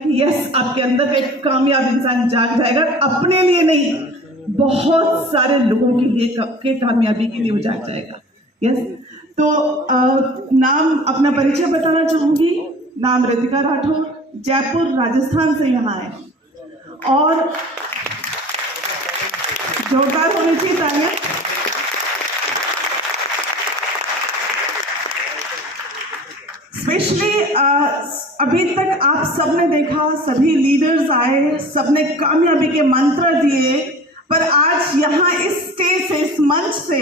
Yes, आपके अंदर का एक कामयाब इंसान जाग जाएगा, अपने लिए नहीं, बहुत सारे लोगों के लिए के कामयाबी के लिए वो जाग जाएगा। यस, तो नाम अपना परिचय बताना चाहूंगी। नाम रितिका राठौर, जयपुर राजस्थान से यहाँ आए और जोरदार होनी चाहिए तालियां। स्पेशली अभी तक आप सबने देखा, सभी लीडर्स आए, सबने कामयाबी के मंत्र दिए, पर आज यहाँ इस स्टेज से, इस मंच से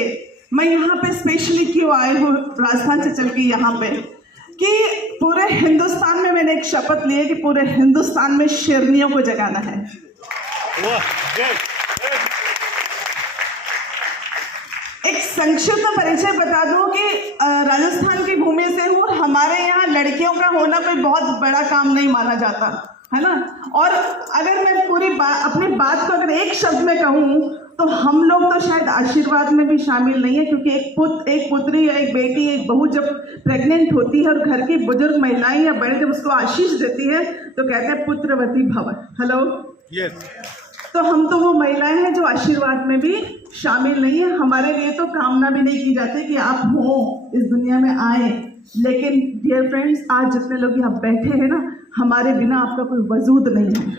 मैं यहाँ पे स्पेशली क्यों आई हूँ राजस्थान से चल के यहाँ पे, कि पूरे हिंदुस्तान में मैंने एक शपथ ली है कि पूरे हिंदुस्तान में शेरनियों को जगाना है। एक संक्षिप्त परिचय बता दूं कि राजस्थान की भूमि से हूँ। हमारे यहाँ लड़कियों का होना कोई बहुत बड़ा काम नहीं माना जाता है ना। और अगर मैं पूरी अपनी बात को अगर एक शब्द में कहूँ तो हम लोग तो शायद आशीर्वाद में भी शामिल नहीं है, क्योंकि एक पुत्री या एक बेटी, एक बहू जब प्रेग्नेंट होती है और घर की बुजुर्ग महिलाएं या बड़े जब उसको आशीष देती है तो कहते हैं पुत्रवती भव। Hello, yes. तो हम तो वो महिलाएं हैं जो आशीर्वाद में भी शामिल नहीं है। हमारे लिए तो कामना भी नहीं की जाती कि आप हो, इस दुनिया में आए। लेकिन डियर फ्रेंड्स, आज जितने लोग यहाँ बैठे हैं ना, हमारे बिना आपका कोई वजूद नहीं है।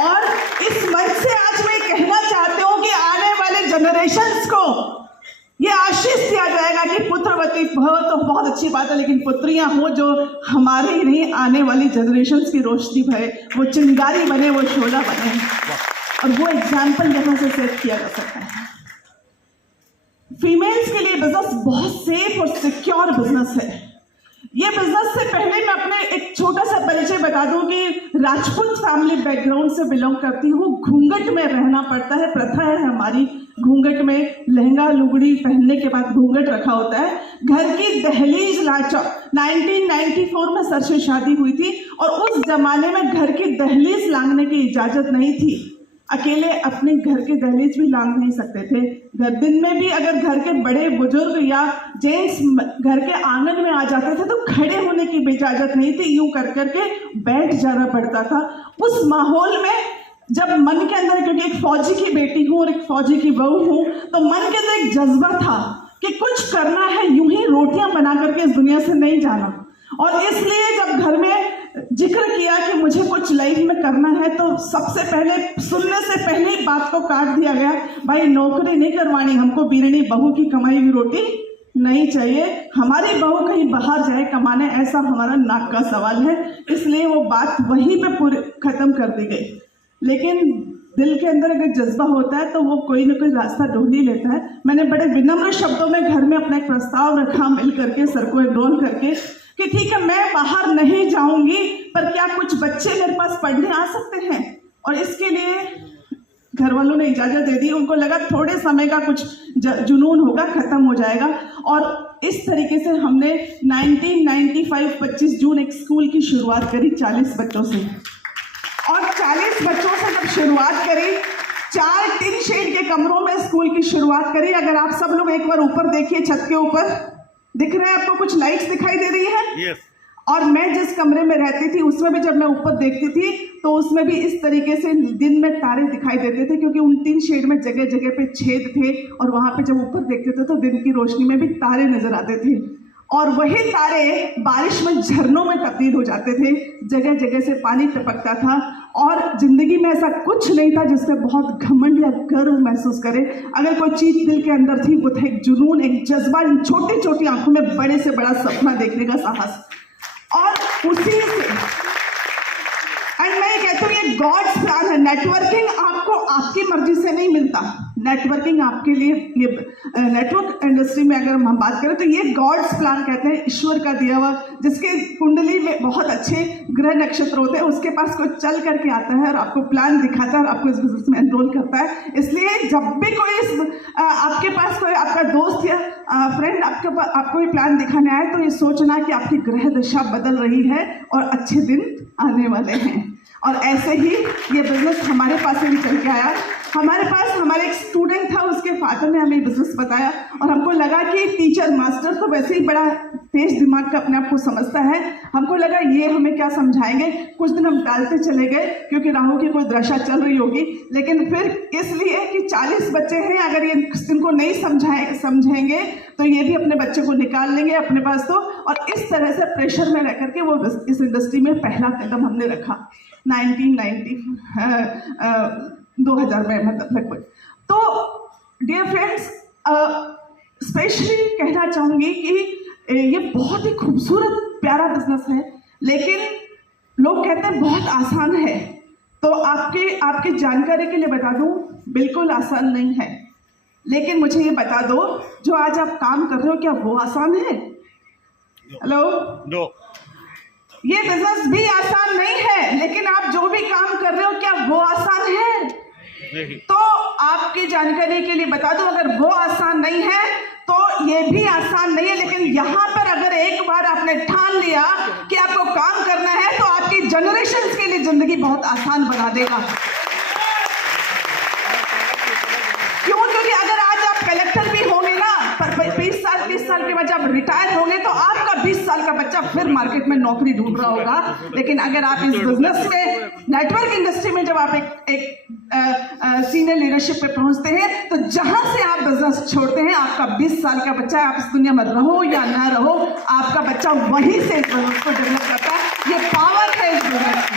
और इस मंच से आज मैं कहना चाहती हूँ कि आने वाले जनरेशन्स को ये आशीष दिया जाएगा कि पुत्रवती भव तो बहुत अच्छी बात है, लेकिन पुत्रियां हो जो हमारे ही नहीं, आने वाली जनरेशन्स की रोशनी भरे, वो चिंगारी बने, वो शोला बने, और वो एग्जाम्पल यहाँ से सेट किया जा सकता है। फीमेल्स के लिए बिजनेस बहुत सेफ और सिक्योर बिजनेस है। ये बिजनेस से पहले मैं अपने एक छोटा सा परिचय बता दूं कि राजपूत फैमिली बैकग्राउंड से बिलोंग करती हूँ। घूंघट में रहना पड़ता है, प्रथा है हमारी, घूंघट में लहंगा लुगड़ी पहनने के बाद घूंघट रखा होता है। घर की दहलीज लाचा 1994 में सर से शादी हुई थी और उस जमाने में घर की दहलीज लांघने की इजाजत नहीं थी। अकेले अपने घर के दहलीज भी लांघ नहीं सकते थे। घर दिन में भी अगर घर के बड़े बुजुर्ग या जेंट्स घर के आंगन में आ जाते थे तो खड़े होने की भी इजाजत नहीं थी, यूं कर करके बैठ जाना पड़ता था। उस माहौल में जब मन के अंदर, क्योंकि एक फौजी की बेटी हूँ और एक फौजी की बहू हूँ, तो मन के अंदर एक जज्बा था कि कुछ करना है, यूं ही रोटियां बना करके इस दुनिया से नहीं जाना। और इसलिए जब घर में जिक्र किया कि मुझे कुछ लाइफ में करना है, तो सबसे पहले, सुनने से पहले ही बात को काट दिया गया, भाई नौकरी नहीं करवानी, हमको बीरनी बहू की कमाई हुई रोटी नहीं चाहिए, हमारी बहू कहीं बाहर जाए कमाने, ऐसा हमारा नाक का सवाल है। इसलिए वो बात वहीं पे पूरी खत्म कर दी गई। लेकिन दिल के अंदर अगर जज्बा होता है तो वो कोई ना कोई रास्ता ढूंढ ही लेता है। मैंने बड़े विनम्र शब्दों में घर में अपना एक प्रस्ताव रखा, मिल करके सर को एनरोल करके, कि ठीक है मैं बाहर नहीं जाऊंगी, पर क्या कुछ बच्चे मेरे पास पढ़ने आ सकते हैं। और इसके लिए घर वालों ने इजाजत दे दी। उनको लगा थोड़े समय का कुछ जुनून होगा, खत्म हो जाएगा। और इस तरीके से हमने 1995 25 जून एक स्कूल की शुरुआत करी 40 बच्चों से। और 40 बच्चों से जब शुरुआत करी, 4 टिन शेड के कमरों में स्कूल की शुरुआत करी। अगर आप सब लोग एक बार ऊपर देखिए, छत के ऊपर दिख रहा है आपको, कुछ लाइट्स दिखाई दे रही है? yes. और मैं जिस कमरे में रहती थी उसमें भी जब मैं ऊपर देखती थी तो उसमें भी इस तरीके से दिन में तारे दिखाई देते थे, क्योंकि उन 3 शेड में जगह जगह पे छेद थे, और वहां पे जब ऊपर देखते थे तो दिन की रोशनी में भी तारे नजर आते थे। और वही तारे बारिश में झरनों में तब्दील हो जाते थे, जगह जगह से पानी टपकता था। और जिंदगी में ऐसा कुछ नहीं था जिससे बहुत घमंड या गर्व महसूस करे। अगर कोई चीज दिल के अंदर थी वो था एक जुनून, एक जज्बा, इन छोटी छोटी आंखों में बड़े से बड़ा सपना देखने का साहस। और उसी से मैं कहती हूँ ये गॉड्स प्लान है। नेटवर्किंग आपको आपकी मर्जी से नहीं मिलता। नेटवर्किंग आपके लिए, ये नेटवर्क इंडस्ट्री में अगर हम बात करें तो ये गॉड्स प्लान कहते हैं, ईश्वर का दिया हुआ, जिसके कुंडली में बहुत अच्छे ग्रह नक्षत्र होते हैं, उसके पास कोई चल करके आता है और आपको प्लान दिखाता है और आपको इस बिजनेस में एनरोल करता है। इसलिए जब भी कोई आपके पास कोई आपका दोस्त या फ्रेंड आपको ये प्लान दिखाने आए तो ये सोचना कि आपकी ग्रह दशा बदल रही है और अच्छे दिन आने वाले हैं। और ऐसे ही ये बिजनेस हमारे पास भी चल के आया। हमारे पास हमारे एक स्टूडेंट था, उसके फादर ने हमें बिजनेस बताया और हमको लगा कि टीचर मास्टर तो वैसे ही बड़ा तेज दिमाग का अपने आप को समझता है, हमको लगा ये हमें क्या समझाएंगे। कुछ दिन हम डालते चले गए क्योंकि राहु की कोई दशा चल रही होगी, लेकिन फिर इसलिए कि 40 बच्चे हैं, अगर ये इनको नहीं समझेंगे तो ये भी अपने बच्चे को निकाल लेंगे अपने पास तो। और इस तरह से प्रेशर में रह करके वो इस इंडस्ट्री में पहला कदम हमने रखा 2000 में, मतलब लगभग। तो डियर फ्रेंड्स, स्पेशली कहना चाहूँगी कि ये बहुत ही खूबसूरत प्यारा बिजनेस है, लेकिन लोग कहते हैं बहुत आसान है। तो आपके जानकारी के लिए बता दूं, बिल्कुल आसान नहीं है। लेकिन मुझे ये बता दो, जो आज आप काम कर रहे हो क्या वो आसान है? हेलो, नो, ये बिजनेस भी आसान नहीं है, लेकिन आप जो भी काम कर रहे हो क्या वो आसान है? नहीं। तो आपकी जानकारी के लिए बता दूं, अगर वो आसान नहीं है तो ये भी आसान नहीं है। लेकिन यहाँ पर अगर एक बार आपने ठान लिया कि आपको काम करना है तो आपकी जनरेशंस के लिए जिंदगी बहुत आसान बना देगा। क्यों? क्योंकि अगर आज आप कलेक्टर भी होंगे ना, पर 20 साल 30 साल के बाद जब रिटायर होंगे तो आपका 20 साल का बच्चा फिर मार्केट में नौकरी ढूंढ रहा होगा। लेकिन अगर आप इस बिजनेस में, नेटवर्क इंडस्ट्री में जब आप एक सीनियर लीडरशिप पे पहुंचते हैं तो जहां से आप बिजनेस छोड़ते हैं, आपका 20 साल का बच्चा, आप इस दुनिया में रहो या ना रहो, आपका बच्चा वहीं से इस बिजनेस को डेवलप करता है। ये पावर है इस बिजनेस की।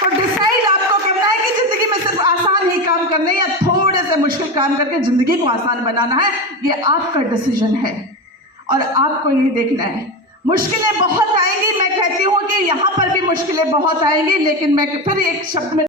तो डिसाइड आपको करना है कि जिंदगी में सिर्फ आसान ही काम करने या थोड़े से मुश्किल काम करके जिंदगी को आसान बनाना है। ये आपका डिसीजन है और आपको ये देखना है। मुश्किलें बहुत आएंगी, मैं कहती हूँ कि यहाँ पर भी मुश्किलें बहुत आएंगी, लेकिन मैं फिर एक शब्द में